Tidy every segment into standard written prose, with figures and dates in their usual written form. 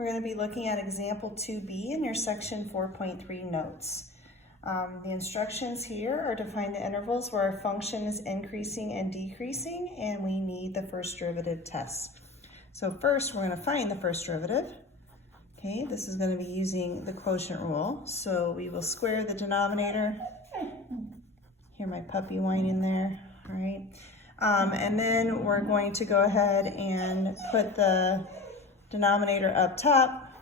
We're going to be looking at example 2b in your section 4.3 notes. The instructions here are to find the intervals where our function is increasing and decreasing, and we need the first derivative test. So first we're going to find the first derivative. Okay, this is going to be using the quotient rule. So we will square the denominator. Hear my puppy whining there. All right. And then we're going to go ahead and put the denominator up top.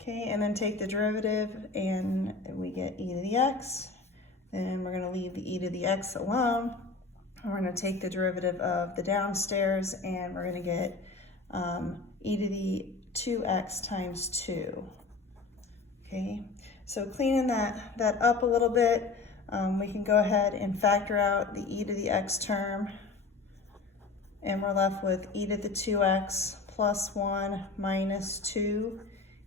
Okay, and then take the derivative and we get e to the x. Then we're going to leave the e to the x alone. We're going to take the derivative of the downstairs and we're going to get e to the 2x times 2. Okay, so cleaning that up a little bit, we can go ahead and factor out the e to the x term, and we're left with e to the 2x plus 1 minus 2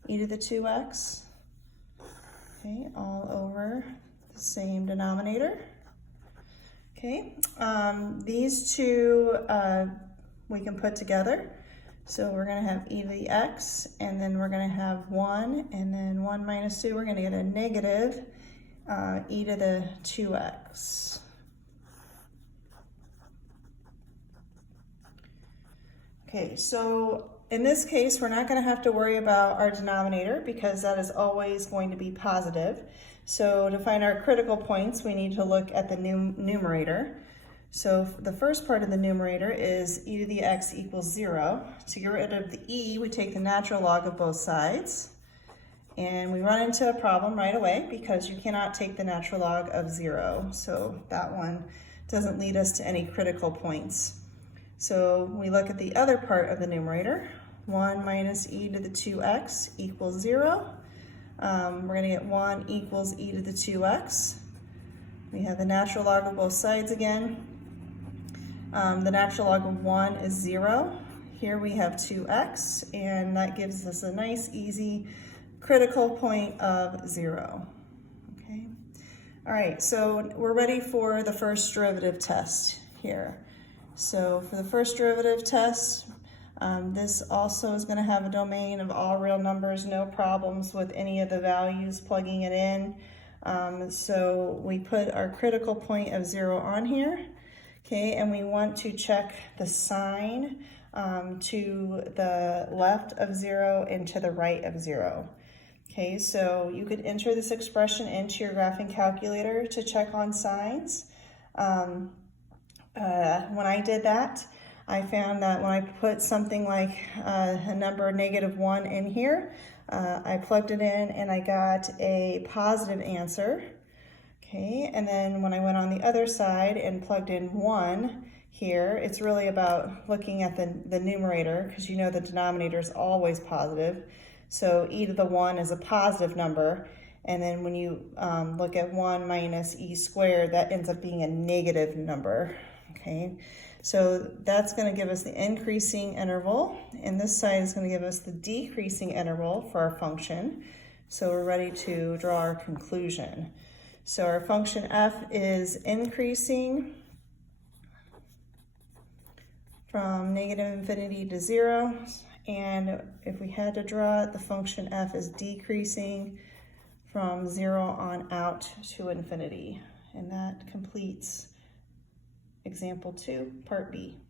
e to the 2x. Okay, all over the same denominator. Okay, these two we can put together. So we're going to have e to the x, and then we're going to have 1, and then 1 minus 2, we're going to get a negative e to the 2x. Okay, so in this case, we're not going to have to worry about our denominator because that is always going to be positive. So to find our critical points, we need to look at the numerator. So the first part of the numerator is e to the x equals 0. To get rid of the e, we take the natural log of both sides. And we run into a problem right away because you cannot take the natural log of 0. So that one doesn't lead us to any critical points. So we look at the other part of the numerator. 1 minus e to the 2x equals 0. We're going to get 1 equals e to the 2x. We have the natural log of both sides again. The natural log of 1 is 0. Here we have 2x, and that gives us a nice, easy critical point of 0. Okay. All right, so we're ready for the first derivative test here. So for the first derivative test, this also is going to have a domain of all real numbers, no problems with any of the values plugging it in. So we put our critical point of 0 on here. Okay, and we want to check the sign to the left of 0 and to the right of 0. Okay, so you could enter this expression into your graphing calculator to check on signs. When I did that, I found that when I put something like a number -1 in here, I plugged it in and I got a positive answer. Okay, and then when I went on the other side and plugged in 1 here, it's really about looking at the numerator because you know the denominator is always positive. So e to the 1 is a positive number, and then when you look at 1 minus e squared, that ends up being a negative number. Okay, so that's going to give us the increasing interval, and this side is going to give us the decreasing interval for our function. So we're ready to draw our conclusion. So our function f is increasing from -infinity to 0, and if we had to draw it, the function f is decreasing from 0 on out to infinity. And that completes example 2, part B.